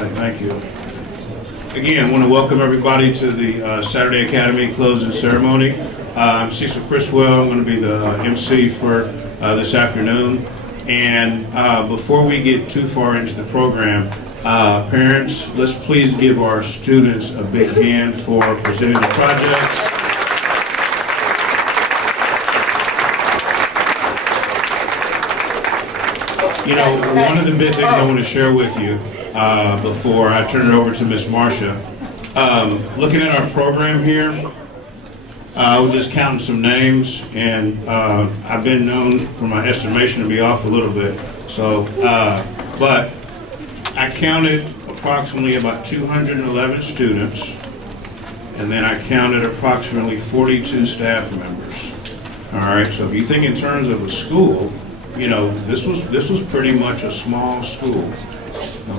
All right, thank you. Again, I want to welcome everybody to the Saturday Academy closing ceremony. I'm Cecil Criswell. I'm going to be the MC for this afternoon. And before we get too far into the program, parents, let's please give our students a big hand for presenting the projects. You know, one of the big things I want to share with you before I turn it over to Miss Marcia, looking at our program here, I was just counting some names, and I've been known for my estimation to be off a little bit. So, but I counted approximately about 211 students, and then I counted approximately 42 staff members. All right, so if you think in terms of a school, you know, this was pretty much a small school.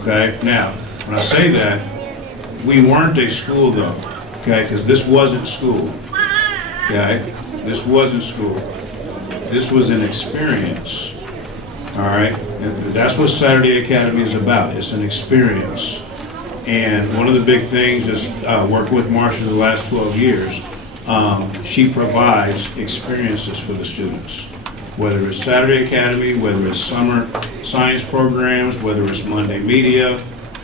Okay, now when I say that, we weren't a school though. Okay, because this wasn't school. Okay, this wasn't school. This was an experience. All right, and that's what Saturday Academy is about. It's an experience. And one of the big things is working with Marcia the last 12 years. She provides experiences for the students. Whether it's Saturday Academy, whether it's summer science programs, whether it's Monday media,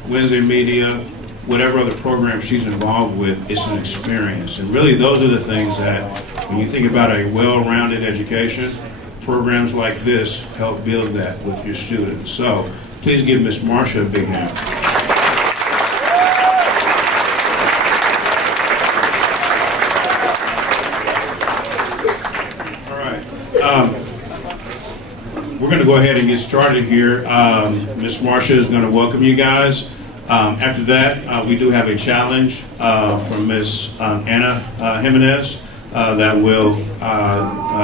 Wednesday media, whatever other program she's involved with, it's an experience. And really those are the things that, when you think about a well-rounded education, programs like this help build that with your students. So please give Miss Marcia a big hand. All right. We're going to go ahead and get started here. Miss Marcia is going to welcome you guys. After that, we do have a challenge from Miss Anna Jimenez that will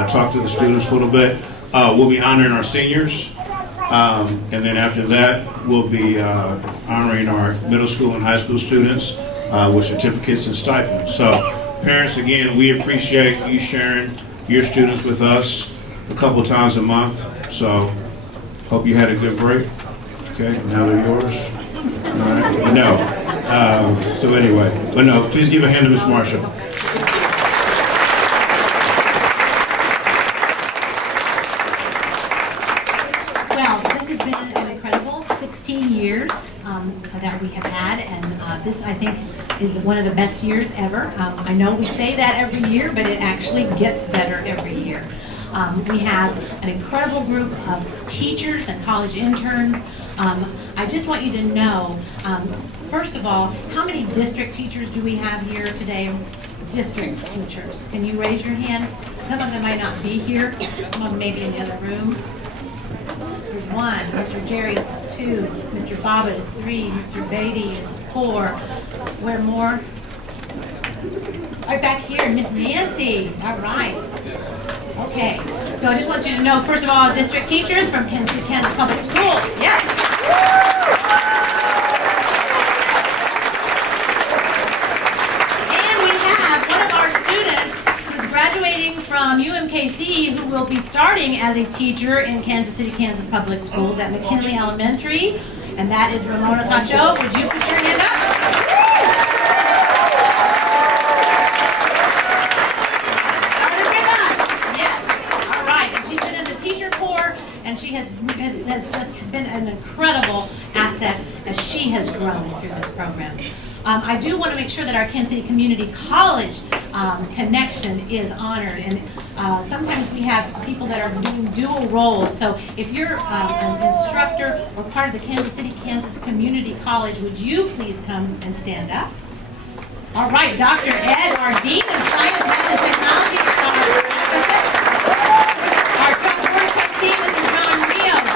talk to the students a little bit. We'll be honoring our seniors, and then after that, we'll be honoring our middle school and high school students with certificates and stipends. So, parents, again, we appreciate you sharing your students with us a couple times a month. So, hope you had a good break. Okay, now they're yours. All right. No. So anyway, but no, please give a hand to Miss Marcia. Well, this has been an incredible 16 years that we have had, and this, I think, is one of the best years ever. I know we say that every year, but it actually gets better every year. We have an incredible group of teachers and college interns. I just want you to know, first of all, how many district teachers do we have here today? District teachers. Can you raise your hand? Some of them might not be here. Some of them may be in the other room. There's one. Mr. Jarius is 2. Mr. Bobbitt is 3. Mr. Beatty is 4. Where more? Right back here, Miss Nancy. All right. Okay, so I just want you to know, first of all, district teachers from Kansas City, Kansas Public Schools. Yes. And we have one of our students who's graduating from UMKC who will be starting as a teacher in Kansas City, Kansas Public Schools at McKinley Elementary, and that is Ramona Cacho. Would you put your hand up? And she has just been an incredible asset as she has grown through this program. I do want to make sure that our Kansas City Community College connection is honored, and sometimes we have people that are doing dual roles. So if you're an instructor or part of the Kansas City, Kansas Community College, would you please come and stand up? All right, Dr. Ed, our Dean of Science, Math, and Technology, our board trustee, Mr. John Rios.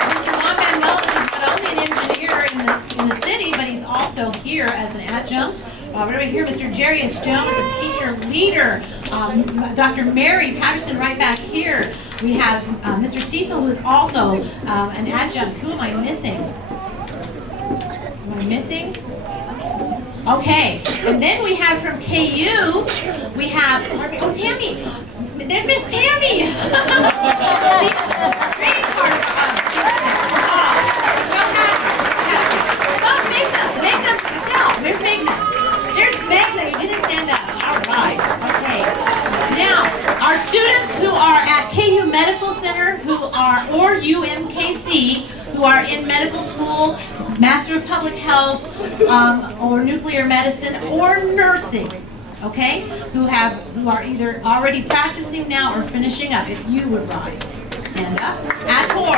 Mr. Juan Manuel is not only an engineer in the city, but he's also here as an adjunct. Right here, Mr. Jarius Jones, a teacher leader. Dr. Mary Patterson right back here. We have Mr. Cecil, who is also an adjunct. Who am I missing? Am I missing? Okay, and then we have from KU, we have, oh, Tammy, there's Miss Tammy. She's a straight part of so happy. Don't make school, Master of Public Health, or nuclear medicine, or nursing, okay? Who are either already practicing now or finishing up. If you would rise, stand up. At four,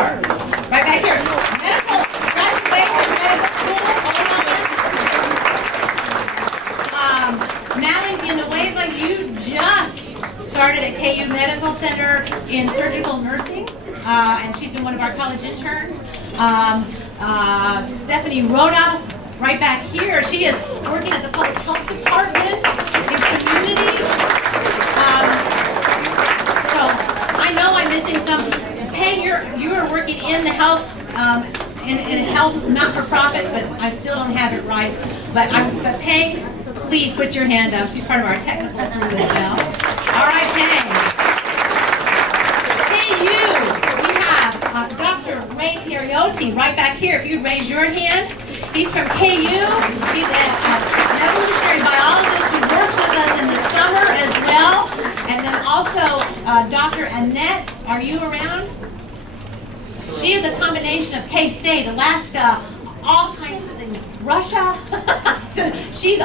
right back here. Medical graduation, medical school. Natalie Villanueva, you just started at KU Medical Center in surgical nursing, and she's been one of our college interns. Stephanie Rodas, right back here, she is working at the public health department in community. So I know I'm missing some. Peg, you are working in the health, in health not-for-profit, but I still don't have it right. But Peg, please put your hand up. She's part of our technical crew as well. All right, Peg. KU, we have Dr. Ray Periotti right back here. If you'd raise your hand. He's from KU. He's an evolutionary biologist who works with us in the summer as well. And then also Dr. Annette, are you around? She is a combination of K-State, Alaska, all kinds of things. Russia. So she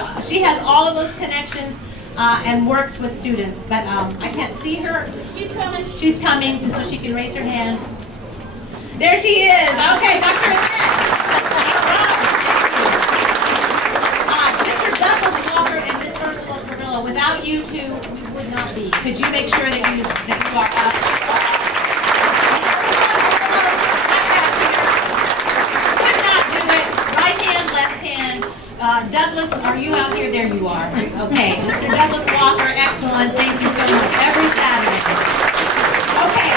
has all of those connections and works with students. But I can't see her. She's coming. She's coming so she can raise her hand. There she is. Okay, Dr. Annette. Mr. Douglas Walker and Miss Ursula Carrillo, without you two, we would not be. Could you make sure that you are up? Could not do it. Right hand, left hand. Douglas, are you out here? There you are. Okay, Mr. Douglas Walker, excellent. Thank you so much. Every Saturday. Okay,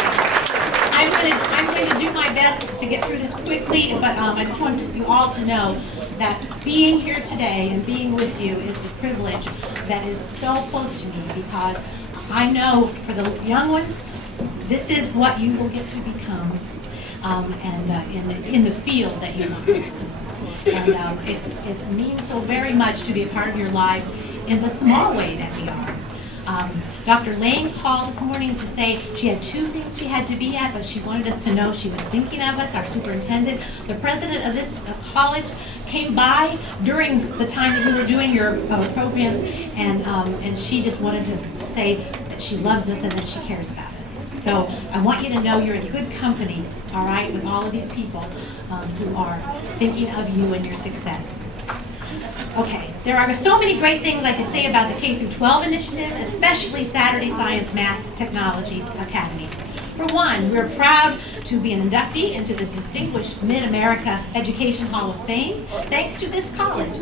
I'm going to do my best to get through this quickly, but I just want you all to know that being here today and being with you is the privilege that is so close to me, because I know for the young ones, this is what you will get to become, and in the field that you want to become. And it means so very much to be a part of your lives in the small way that we are. Dr. Lane called this morning to say she had 2 things she had to be at, but she wanted us to know she was thinking of us, our superintendent. The president of this college came by during the time that you were doing your programs, and she just wanted to say that she loves us and that she cares about us. So I want you to know you're in good company, all right, with all of these people who are thinking of you and your success. Okay, there are so many great things I could say about the K-12 initiative, especially Saturday Science Math Technologies Academy. For one, we're proud to be an inductee into the Distinguished Mid-America Education Hall of Fame, thanks to this college.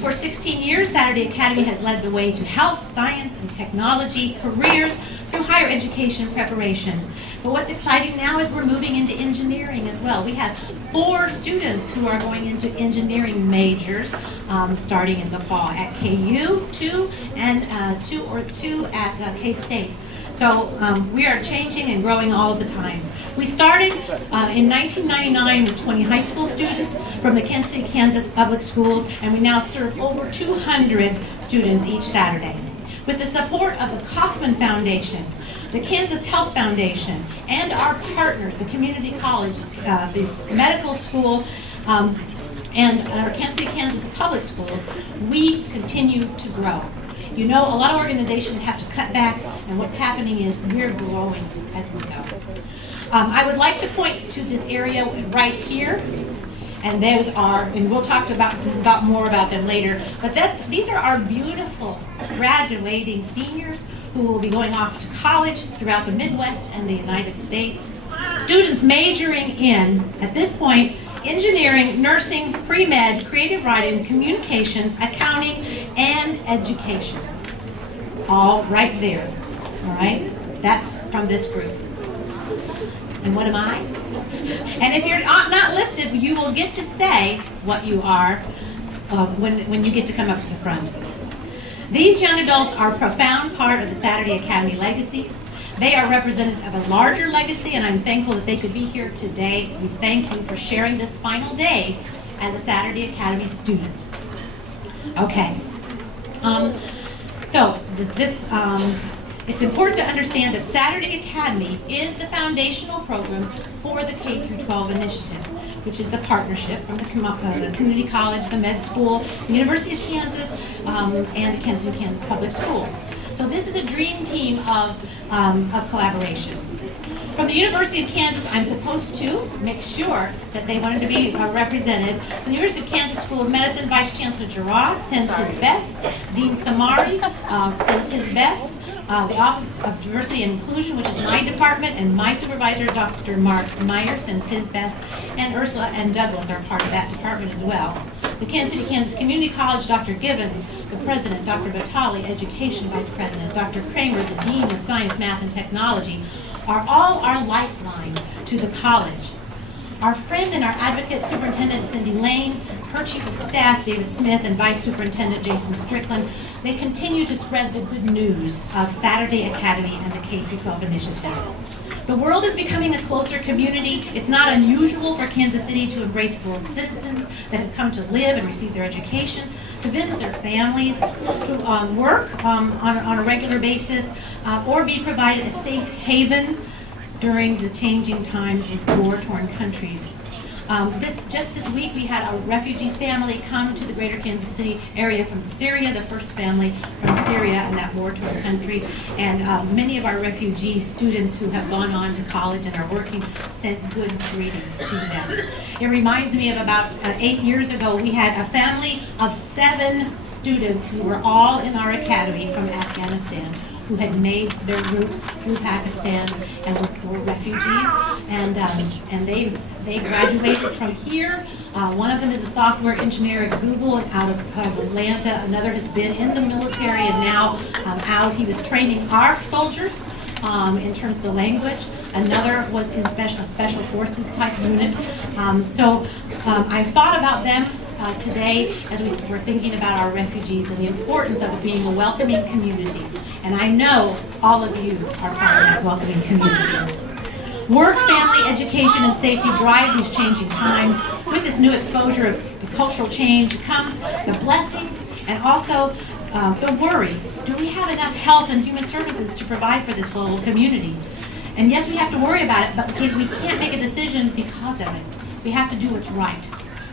For 16 years, Saturday Academy has led the way to health, science, and technology careers through higher education preparation. But what's exciting now is we're moving into engineering as well. We have 4 students who are going into engineering majors starting in the fall at KU, 2 and 2 at K-State. So we are changing and growing all the time. We started in 1999 with 20 high school students from the Kansas City, Kansas public schools, and we now serve over 200 students each Saturday. With the support of the Kauffman Foundation, the Kansas Health Foundation, and our partners, the community college, this medical school, and our Kansas City, Kansas public schools, we continue to grow. You know, a lot of organizations have to cut back, and what's happening is we're growing as we go. I would like to point to this area right here, and those are, and we'll talk about more about them later, but these are our beautiful graduating seniors who will be going off to college throughout the Midwest and the United States. Students majoring in, at this point, engineering, nursing, pre-med, creative writing, communications, accounting, and education. All right there, all right? That's from this group. And what am I? And if you're not listed, you will get to say what you are when you get to come up to the front. These young adults are a profound part of the Saturday Academy legacy. They are representatives of a larger legacy, and I'm thankful that they could be here today. We thank you for sharing this final day as a Saturday Academy student. Okay. It's important to understand that Saturday Academy is the foundational program for the K-12 initiative. which is the partnership from the community college, the med school, the University of Kansas, and the Kansas City, Kansas Public Schools. So this is a dream team of collaboration. From the University of Kansas, I'm supposed to make sure that they wanted to be represented. The University of Kansas School of Medicine, Vice Chancellor Gerard sends his best. Dean Samari sends his best. The Office of Diversity and Inclusion, which is my department, and my supervisor, Dr. Mark Meyer, sends his best. And Ursula and Douglas are part of that department as well. The Kansas City, Kansas Community College, Dr. Gibbons, the president, Dr. Vitale, education vice president, Dr. Kramer, the dean of science, math, and technology, are all our lifeline to the college. Our friend and our advocate, Superintendent Cindy Lane, her chief of staff, David Smith, and Vice Superintendent Jason Strickland, they continue to spread the good news of Saturday Academy and the K-12 initiative. The world is becoming a closer community. It's not unusual for Kansas City to embrace world citizens that have come to live and receive their education, to visit their families, to work on a regular basis, or be provided a safe haven during the changing times with war-torn countries. Just this week, we had a refugee family come to the greater Kansas City area from Syria, the first family from Syria in that war-torn country. And many of our refugee students who have gone on to college and are working sent good greetings to them. It reminds me of about 8 years ago, we had a family of 7 students who were all in our academy from Afghanistan, who had made their route through Pakistan and were refugees, and they graduated from here. One of them is a software engineer at Google out of Atlanta. Another has been in the military and now out. He was training our soldiers in terms of the language. Another was in special forces type unit. So I thought about them today as we were thinking about our refugees and the importance of it being a welcoming community. And I know all of you are part of that welcoming community. Work, family, education, and safety drive these changing times. With this new exposure of the cultural change comes the blessings and also the worries. Do we have enough health and human services to provide for this global community? And yes, we have to worry about it, but we can't make a decision because of it. We have to do what's right.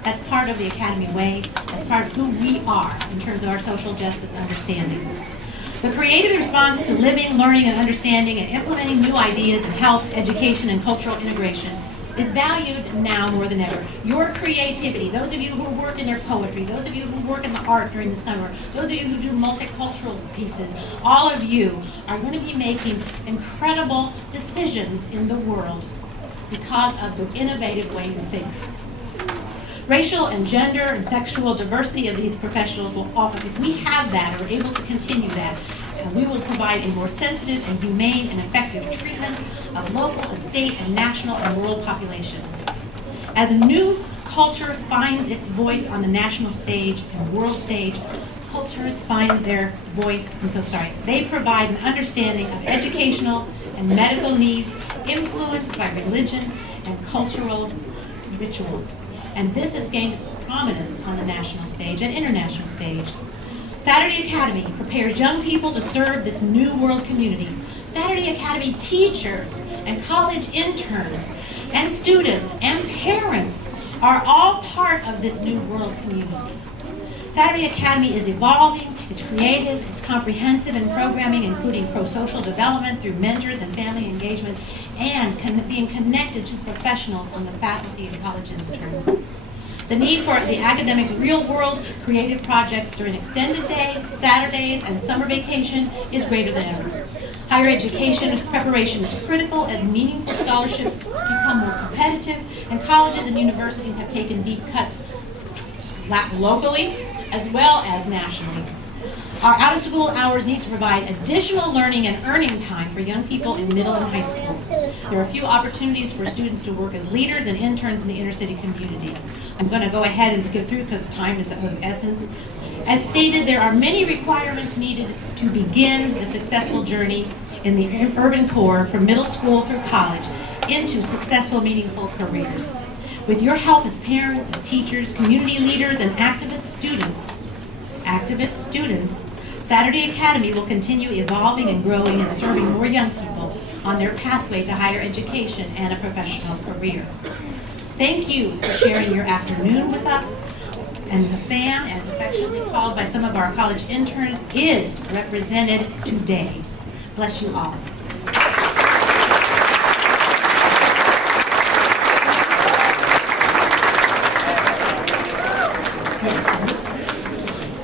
That's part of the Academy way. That's part of who we are in terms of our social justice understanding. The creative response to living, learning, and understanding and implementing new ideas in health, education, and cultural integration is valued now more than ever. Your creativity, those of you who work in their poetry, those of you who work in the art during the summer, those of you who do multicultural pieces, all of you are going to be making incredible decisions in the world because of the innovative way you think. Racial and gender and sexual diversity of these professionals will often, if we have that or are able to continue that, we will provide a more sensitive and humane and effective treatment of local and state and national and world populations. As a new culture finds its voice on the national stage and world stage, cultures find their voice, they provide an understanding of educational and medical needs influenced by religion and cultural rituals. And this has gained prominence on the national stage and international stage. Saturday Academy prepares young people to serve this new world community. Saturday Academy teachers and college interns and students and parents are all part of this new world community. Saturday Academy is evolving, it's creative, it's comprehensive in programming, including pro-social development through mentors and family engagement, and being connected to professionals on the faculty and college interns. The need for the academic real-world creative projects during extended day, Saturdays, and summer vacation is greater than ever. Higher education preparation is critical as meaningful scholarships become more competitive, and colleges and universities have taken deep cuts locally as well as nationally. Our out-of-school hours need to provide additional learning and earning time for young people in middle and high school. There are few opportunities for students to work as leaders and interns in the inner city community. I'm going to go ahead and skip through because time is of essence. As stated, there are many requirements needed to begin the successful journey in the urban core from middle school through college into successful, meaningful careers. With your help as parents, as teachers, community leaders, and activist students, Saturday Academy will continue evolving and growing and serving more young people on their pathway to higher education and a professional career. Thank you for sharing your afternoon with us. And the fam, as affectionately called by some of our college interns, is represented today. Bless you all.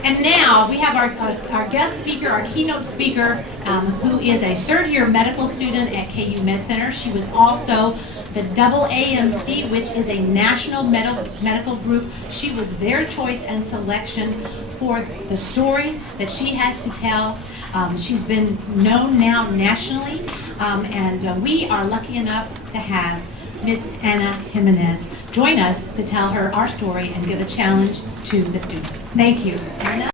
And now we have our guest speaker, our keynote speaker, who is a third-year medical student at KU Med Center. She was also the AAMC, which is a national medical group. She was their choice and selection for the story that she has to tell. She's been known now nationally, and we are lucky enough to have Ms. Anna Jimenez join us to tell her our story and give a challenge to the students. Thank you. Anna?